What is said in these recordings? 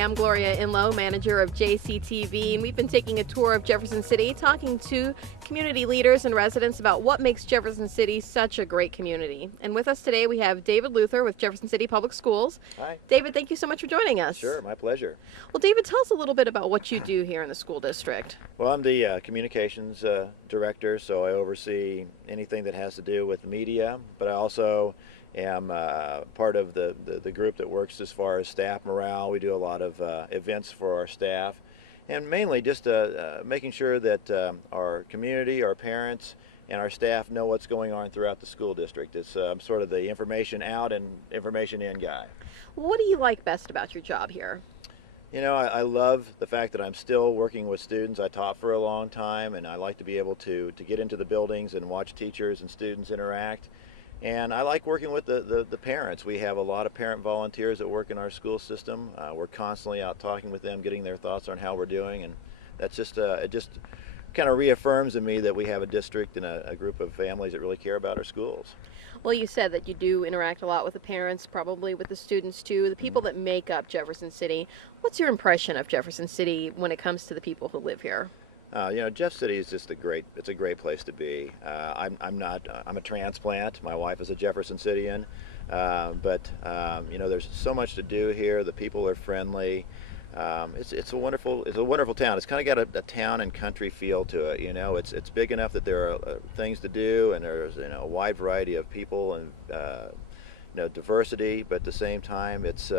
I'm Gloria Enloe, manager of JCTV, and we've been taking a tour of Jefferson City, talking to community leaders and residents about what makes Jefferson City such a great community. And with us today, we have David Luther with Jefferson City Public Schools. Hi. David, thank you so much for joining us. Sure, my pleasure. Well, David, tell us a little bit about what you do here in the school district. Well, I'm the communications director, so I oversee anything that has to do with media, but I also am part of the group that works as far as staff morale. We do a lot of events for our staff, and mainly just making sure that our community, our parents, and our staff know what's going on throughout the school district. It's sort of the information out and information in guy. What do you like best about your job here? You know, I love the fact that I'm still working with students. I taught for a long time, and I like to be able to get into the buildings and watch teachers and students interact. And I like working with the parents. We have a lot of parent volunteers that work in our school system. We're constantly out talking with them, getting their thoughts on how we're doing, and that's just it just kind of reaffirms in me that we have a district and a group of families that really care about our schools. Well, you said that you do interact a lot with the parents, probably with the students too, the people that make up Jefferson City. What's your impression of Jefferson City when it comes to the people who live here? You know, Jeff City is just it's a great place to be. I'm a transplant. My wife is a Jefferson Cityan, but you know, there's so much to do here. The people are friendly. It's a wonderful town. It's kind of got a town and country feel to it. You know, it's big enough that there are things to do, and there's, you know, a wide variety of people and you know, diversity. But at the same time, it's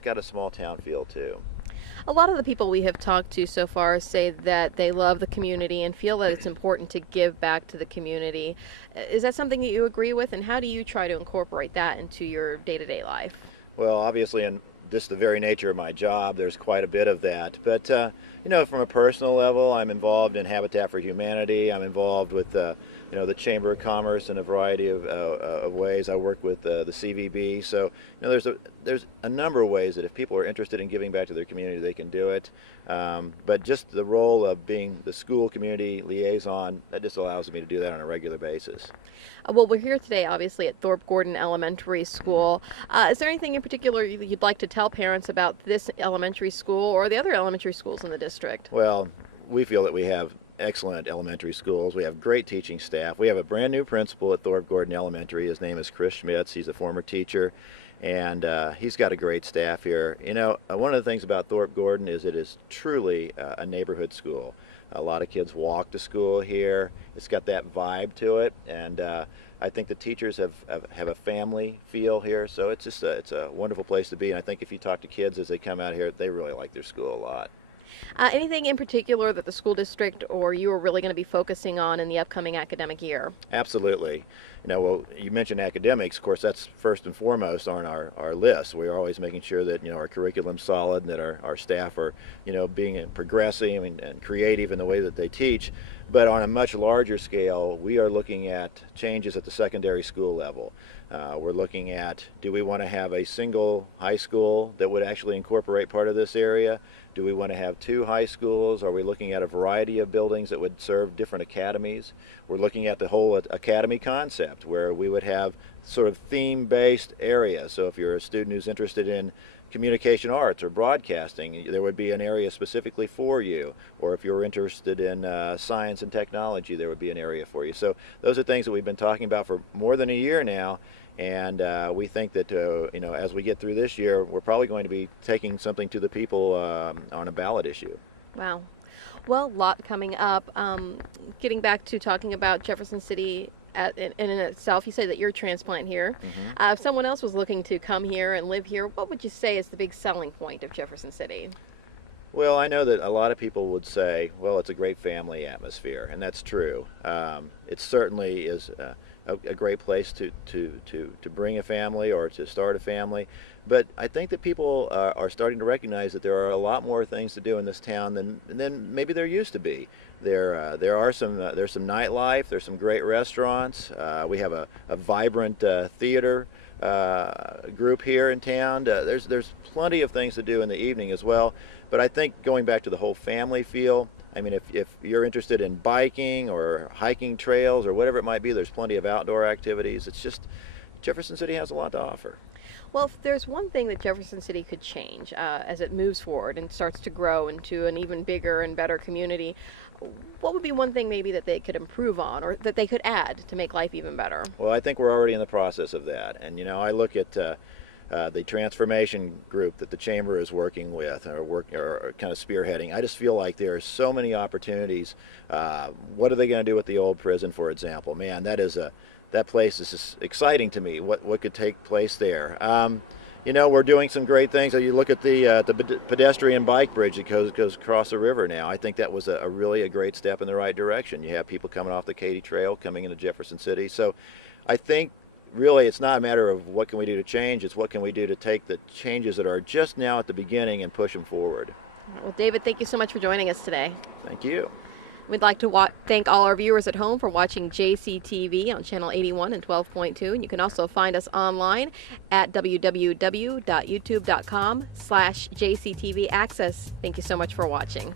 got a small town feel too. A lot of the people we have talked to so far say that they love the community and feel that it's important to give back to the community. Is that something that you agree with, and how do you try to incorporate that into your day-to-day life? Well, obviously, in just the very nature of my job, there's quite a bit of that. But you know, from a personal level, I'm involved in Habitat for Humanity. I'm involved with you know, the Chamber of Commerce in a variety of ways. I work with the CVB. So, you know, there's a number of ways that if people are interested in giving back to their community, they can do it. But just the role of being the school community liaison, that just allows me to do that on a regular basis. Well, we're here today, obviously, at Thorpe Gordon Elementary School. Is there anything in particular you'd like to tell parents about this elementary school or the other elementary schools in the district? Well, we feel that we have excellent elementary schools. We have great teaching staff. We have a brand new principal at Thorpe Gordon Elementary. His name is Chris Schmitz. He's a former teacher, and he's got a great staff here. You know, one of the things about Thorpe Gordon is it is truly a neighborhood school. A lot of kids walk to school here. It's got that vibe to it, and I think the teachers have a family feel here. So it's just it's a wonderful place to be. And I think if you talk to kids as they come out here, they really like their school a lot. Anything in particular that the school district or you are really going to be focusing on in the upcoming academic year? Absolutely. You know, well, you mentioned academics. Of course, that's first and foremost on our list. We're always making sure that, you know, our curriculum's solid and that our staff are, you know, being progressive and creative in the way that they teach. But on a much larger scale, we are looking at changes at the secondary school level. We're looking at, do we want to have a single high school that would actually incorporate part of this area? Do we want to have two high schools? Are we looking at a variety of buildings that would serve different academies? We're looking at the whole academy concept, where we would have sort of theme-based area. So if you're a student who's interested in communication arts or broadcasting, there would be an area specifically for you. Or if you're interested in science and technology, there would be an area for you. So those are things that we've been talking about for more than a year now. And we think that, you know, as we get through this year, we're probably going to be taking something to the people on a ballot issue. Wow. Well, a lot coming up. Getting back to talking about Jefferson City in itself, you say that you're a transplant here. Mm-hmm. If someone else was looking to come here and live here, what would you say is the big selling point of Jefferson City? Well, I know that a lot of people would say, well, it's a great family atmosphere, and that's true. It certainly is a great place to bring a family or to start a family. But I think that people are starting to recognize that there are a lot more things to do in this town than maybe there used to be. There's some nightlife. There's some great restaurants. We have a vibrant theater group here in town. There's plenty of things to do in the evening as well. But I think going back to the whole family feel, I mean, if you're interested in biking or hiking trails or whatever it might be, there's plenty of outdoor activities. It's just Jefferson City has a lot to offer. Well, if there's one thing that Jefferson City could change as it moves forward and starts to grow into an even bigger and better community, what would be one thing maybe that they could improve on or that they could add to make life even better? Well, I think we're already in the process of that. And, I look at the transformation group that the Chamber is working with or kind of spearheading. I just feel like there are so many opportunities. What are they going to do with the old prison, for example? Man, that place is just exciting to me. What could take place there? We're doing some great things. You look at the pedestrian bike bridge that goes across the river now. I think that was a really great step in the right direction. You have people coming off the Katy Trail coming into Jefferson City. So I think really it's not a matter of what can we do to change, it's what can we do to take the changes that are just now at the beginning and push them forward. Well, David, thank you so much for joining us today. Thank you. We'd like to thank all our viewers at home for watching JCTV on Channel 81 and 12.2. And you can also find us online at www.youtube.com/JCTV Access. Thank you so much for watching.